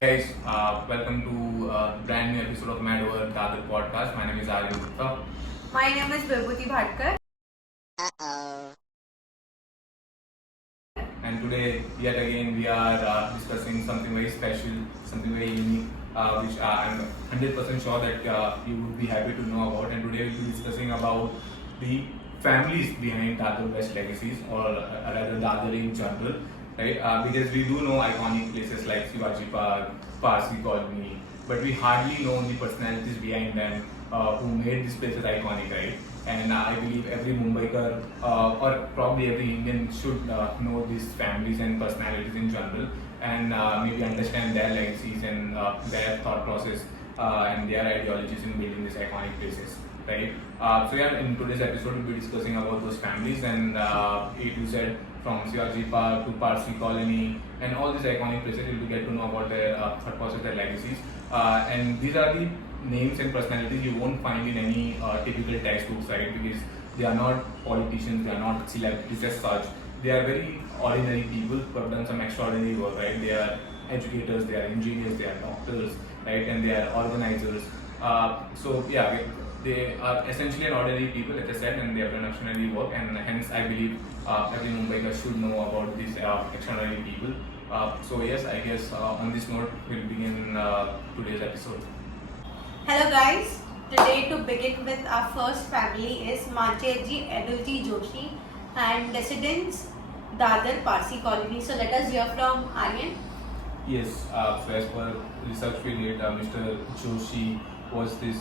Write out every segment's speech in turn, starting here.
Guys, welcome to brand new episode of Mad Over Dadar podcast. My name is Aryan Gupta, My name is Vibhuti Bhatkar. and today yet again we are discussing something very special, something very unique, which I'm 100% sure that you would be happy to know about. And today we'll be discussing about the families behind Dadar West legacies, or rather Dadar in general, right? Because we do know iconic places like Shivaji Park, Parsi Colony, but we hardly know the personalities behind them who made these places iconic, right? And I believe every Mumbaiker or probably every Indian should know these families and personalities in general, and maybe understand their legacies and their thought process and their ideologies in building these iconic places, right? So yeah, in today's episode we'll be discussing about those families and A to Z, from Shivaji Park to Parsi Colony and all these iconic places. You'll get to know about their thought process, their legacies, and these are the names and personalities you won't find in any typical textbooks, right? Because they are not politicians, they are not celebrities as such. They are very ordinary people who have done some extraordinary work, right? They are educators, they are engineers, they are doctors, right? And they are organizers. So yeah, they are essentially an ordinary people, like I said, and they have done extraordinary work, and hence I believe every Mumbaiker should know about these extraordinary people. So yes, I guess on this note we'll begin today's episode. Hello guys. Today to begin with, our first family is Mancheji Edulji Joshi and residents Dadar Parsi Colony. So let us hear from Aryan. Yes, so as per research we did, Mr. Joshi was this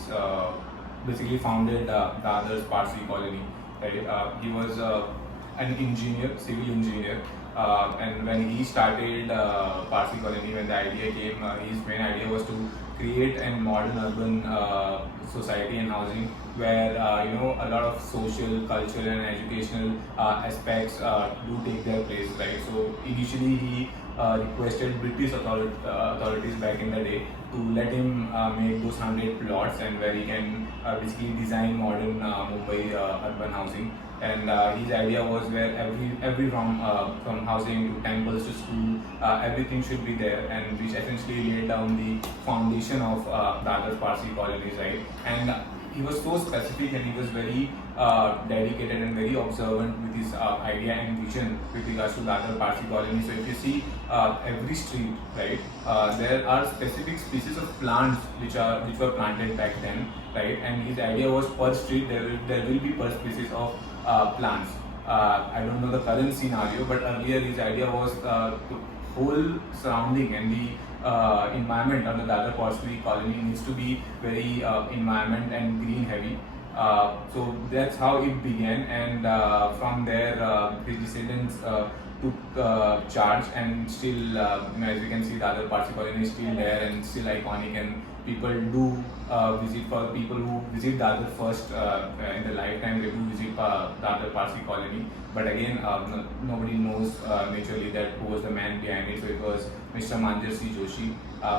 basically founded the others Parsi colony. Right? He was an engineer, civil engineer, and when he started Parsi colony, when the idea came, his main idea was to create a modern urban society and housing where a lot of social, cultural, and educational aspects do take their place, right? So initially he requested British authorities back in the day to let him make those 100 plots, and where he can basically design modern Mumbai urban housing. And his idea was where every from housing to temples to school, everything should be there, and which essentially laid down the foundation of the other Parsi colonies, right? And he was so specific, and he was very dedicated and very observant with his idea and vision with regards to the other Parsi colony. So if you see every street, right, there are specific species of plants which were planted back then, right? And his idea was per street there will be per species of plants. I don't know the current scenario, but earlier his idea was the whole surrounding and the environment under the other Parsi colony needs to be very environment and green heavy. So that's how it began, and from there his descendants took charge, and still, as you can see, the other Parsi colony is still there and still iconic, and people do visit. For people who visit Dadar first in their lifetime, they do visit Dadar Parsi colony. But again, nobody knows majorly that who was the man behind it. So it was Mr. Mancheji Joshi.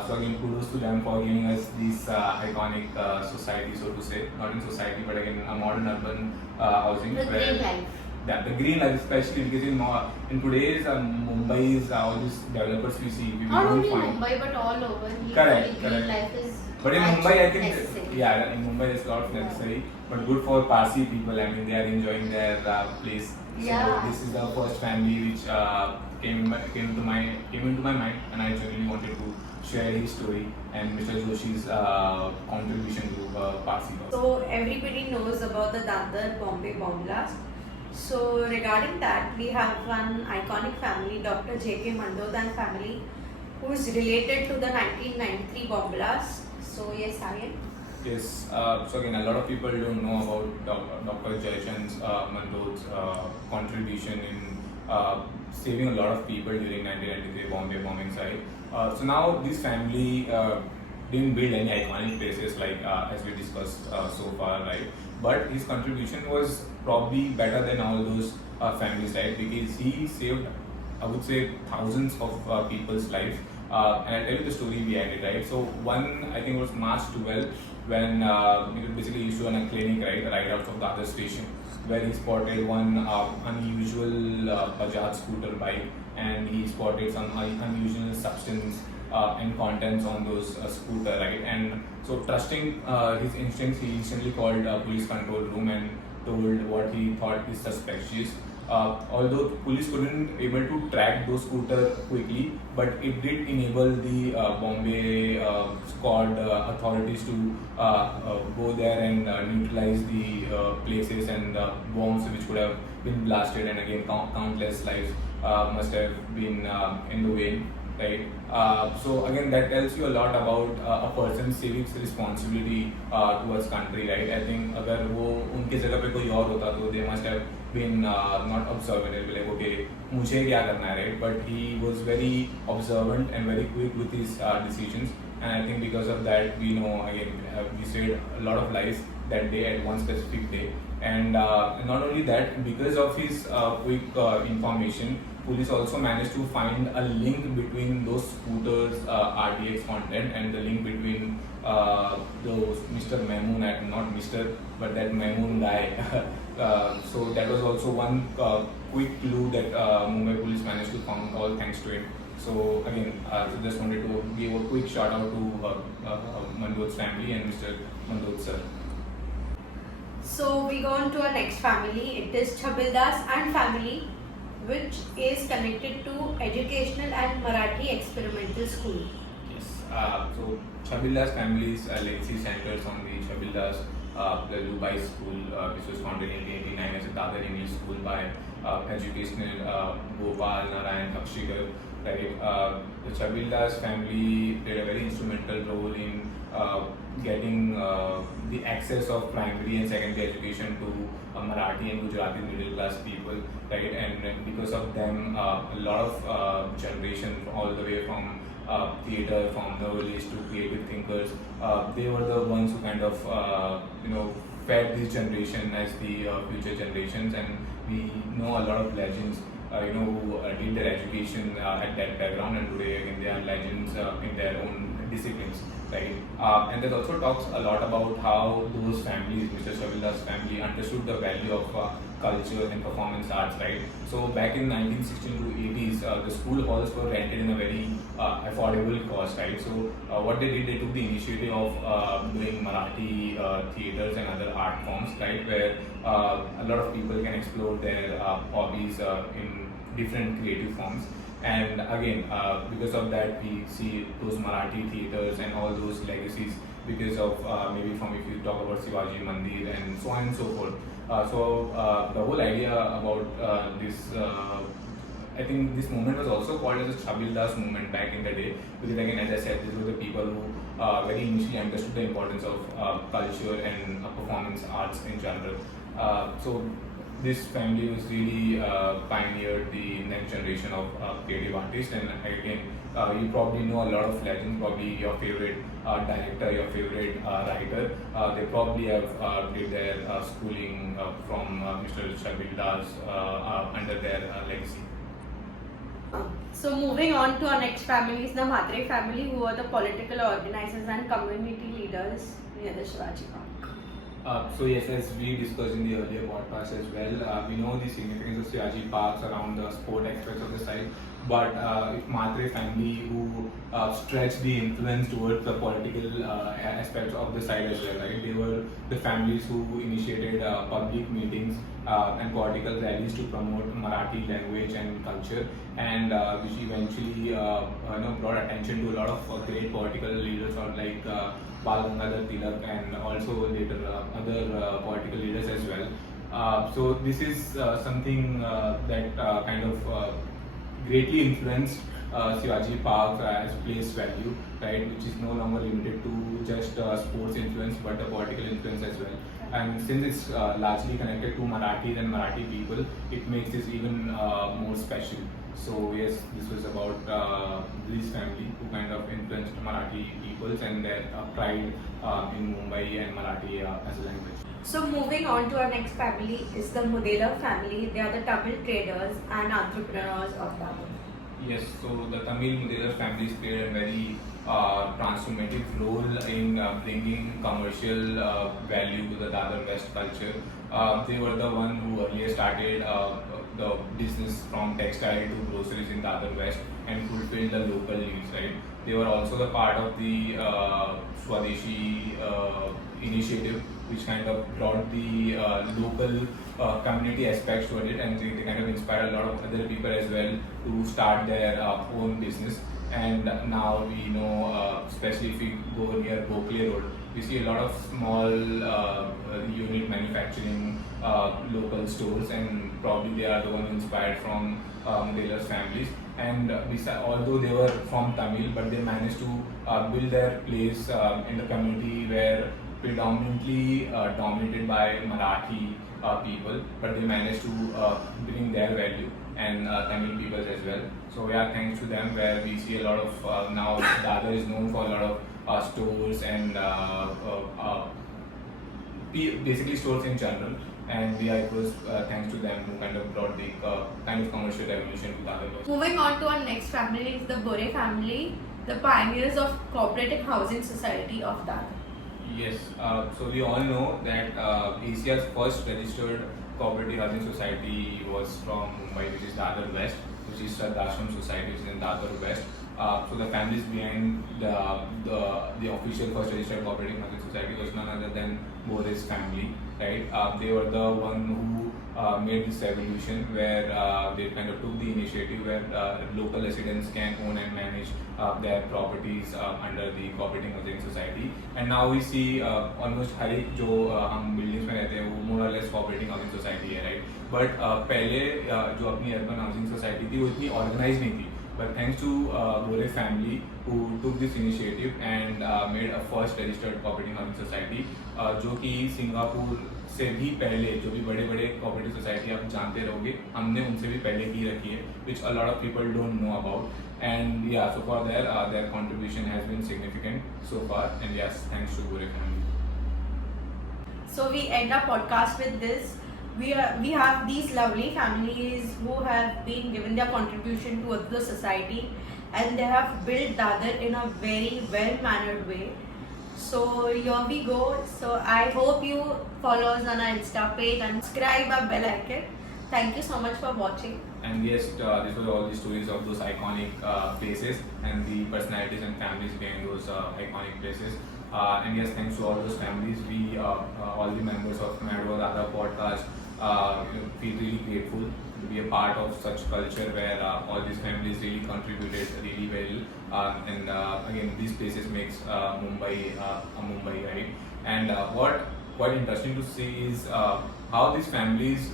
So again, kudos to them for giving us this iconic society, so to say, not in society, but again a modern urban housing. The green life. Yeah, the green life, especially because in today's Mumbai's all these developers we see, we Not don't only find. Mumbai but all over. Correct, Green correct. life is But in Mumbai, I think, necessary. yeah, in Mumbai there's a lot of necessary, but good for Parsi people. I mean, they are enjoying their place. Yeah. So this is the first family which came into my mind, and I genuinely wanted to share his story and Mr. Joshi's contribution to Parsi. So everybody knows about the Dadar Bombay bomb blast. So regarding that, we have one iconic family, Dr. J.K. Mandodan family, who is related to the 1993 bomb blast. So yes, Aryan. Yes, so again, a lot of people don't know about Dr. Jayachand's Mandod's contribution in saving a lot of people during 1993 Bombay bombing site. So now this family didn't build any iconic places like as we discussed so far, right? But his contribution was probably better than all those families, right? Because he saved, I would say, thousands of people's life. And I'll tell you the story behind it, right? So one, I think it was March 12, when he basically used to run a clinic, right out of the other station, where he spotted one unusual Bajaj scooter bike, and he spotted some unusual substance and contents on those scooter, right? And so trusting his instincts, he instantly called police control room and told what he thought is suspicious. Although police couldn't able to track those scooter quickly, but it did enable the Bombay squad authorities to go there and neutralize the places and bombs which could have been blasted, and again countless lives must have been in the way, right? So again, that tells you a lot about a person's civics responsibility towards country, right? I think अगर वो उनके जगह पे कोई और होता तो they must have been not observant, they'll be like, okay, मुझे क्या करना है, right? But he was very observant and very quick with his decisions, and I think because of that, we know again we saved a lot of lives that day at one specific day. And not only that, because of his quick information, police also managed to find a link between those scooters RTX content and the link between those Mr. Mamoon, not Mr. but that Mamoon guy. So that was also one quick clue that Mumbai police managed to find, all thanks to it. So again, just wanted to give a quick shout out to Mandod's family and Mr. Mandod sir. So we go on to our next family. It is Chabildas and family, which is connected to educational and Marathi experimental school. Yes. So Chabildas family's legacy centers on the Chabildas the Dubai school, which was founded in 1889 as a Dadar English school by educational Gopal Narayan Kakshikar. Right. The Chabildas family played a very instrumental role in getting the access of primary and secondary education to Marathi and Gujarati middle class people, right? And because of them, a lot of generation all the way from theatre, from novelists to creative thinkers, they were the ones who kind of fed this generation as the future generations, and we know a lot of legends who did their education at that background, and today again they are legends in their own disciplines, right? And that also talks a lot about how those families, Mr. Chabildas' family, understood the value of culture and performance arts, right? So back in 1960s to 80s, the school halls were rented in a very affordable cost, right? So what they did, they took the initiative of doing Marathi theatres and other art forms, right, where a lot of people can explore their hobbies in different creative forms. And again, because of that, we see those Marathi theatres and all those legacies because of maybe from, if you talk about Shivaji Mandir and so on and so forth. So the whole idea about this, I think this movement was also called as a Chabildas movement back in the day, because again, as I said, these were the people who very initially understood the importance of culture and performance arts in general. So this family was really pioneered the next generation of creative artists, and again, you probably know a lot of legends, probably your favorite director, your favorite writer. They probably have did their schooling from Mr. Chabildas under their legacy. So moving on to our next family is the Mhatre family, who are the political organizers and community leaders near the Shivaji Park. So yes, as we discussed in the earlier podcast as well, we know the significance of Shivaji Parks around the sport aspects of the site, but it's Mhatre family who stretched the influence towards the political aspects of the site as well, right? They were the families who initiated public meetings and political rallies to promote Marathi language and culture, and which eventually brought attention to a lot of great political leaders like Bal Gangadhar Tilak and also later other political leaders as well. So this is something that kind of greatly influenced Shivaji Park as place value, right, which is no longer limited to just sports influence but the political influence as well. And since it's largely connected to Marathis and Marathi people, it makes this even more special. So yes, this was about this family who kind of influenced Marathi peoples and their pride in Mumbai and Marathi as a language. So moving on to our next family is the Mudelar family. They are the Tamil traders and entrepreneurs of Dadar. Yes, so the Tamil Mudelar families played a very transformative role in bringing commercial value to the Dadar West culture. They were the one who earlier started the business from textile to groceries in Dadar West and fulfilled the local needs, right? They were also the part of the Swadeshi initiative, which kind of brought the local community aspects to it, and they kind of inspired a lot of other people as well to start their own business. And now we know, especially if we go near Bokley Road, we see a lot of small unit manufacturing local stores, and probably they are the one inspired from tailors' families. And although they were from Tamil, but they managed to build their place in the community where predominantly dominated by Marathi people, but they managed to bring their value and Tamil people as well. So yeah, thanks to them, where we see a lot of now Dadar is known for a lot of stores and basically stores in general. And yeah, it was thanks to them who kind of brought the kind of commercial revolution to Dadar West. Moving on to our next family is the Bore family, the pioneers of cooperative housing society of Dadar. Yes, so we all know that Asia's first registered cooperative housing society was from Mumbai, which is Dadar West, which is Ashram Society, which is in Dadar West. So the families behind the official first registered cooperative housing society was none other than Bore's family, right? They were the one who made this revolution, where they kind of took the initiative where local residents can own and manage their properties under the cooperative housing society. And now we see almost हर एक जो हम buildings में रहते हैं वो more or less cooperative housing society है, right? But पहले जो अपनी urban housing society थी वो इतनी organized नहीं थी. But thanks to Bore family who took this initiative and made a first registered cooperative housing society, जो कि सिंगापुर से भी पहले जो भी बड़े बड़े cooperative society आप जानते रहोगे, हमने उनसे भी पहले की रखी है, which a lot of people don't know about. And yeah, so far their contribution has been significant so far, and yes, thanks to Bore family. So we end our podcast with this. We have these lovely families who have been given their contribution towards the society, and they have built Dadar in a very well-mannered way. So here we go. So I hope you follow us on our Insta page and subscribe our bell icon. Thank you so much for watching. And yes, these were all the stories of those iconic places and the personalities and families behind those iconic places. And yes, thanks to all those families, we all the members of Mad Over Dadar podcast feel really grateful to be a part of such culture where all these families really contributed really well. And again, these places makes Mumbai a Mumbai, right? And what quite interesting to see is how these families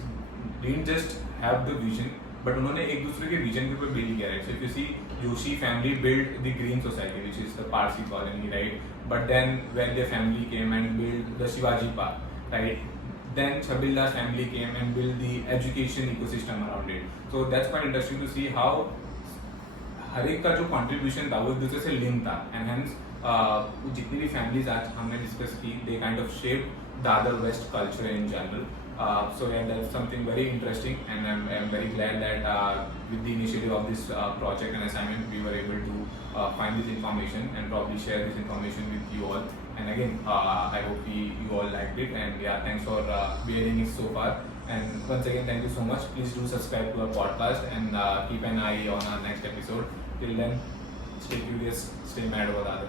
didn't just have the vision, but उन्होंने एक दूसरे के vision के ऊपर build किया, right? So if you see, Joshi family built the Green Society, which is the Parsi colony, right? But then when their family came and built the Shivaji Park, right? Then Chabilda's family came and built the education ecosystem around it. So that's quite interesting to see how हर एक का जो contribution था वो एक दूसरे से link था, and hence जितनी भी families आज हमने discuss की, they kind of shaped Dadar West culture in general. So yeah, that's something very interesting, and I'm very glad that with the initiative of this project and assignment, we were able to find this information and probably share this information with you all. And again, I hope you all liked it, and yeah, thanks for bearing it so far. And once again, thank you so much. Please do subscribe to our podcast and keep an eye on our next episode. Till then, stay curious, stay mad over Dadar.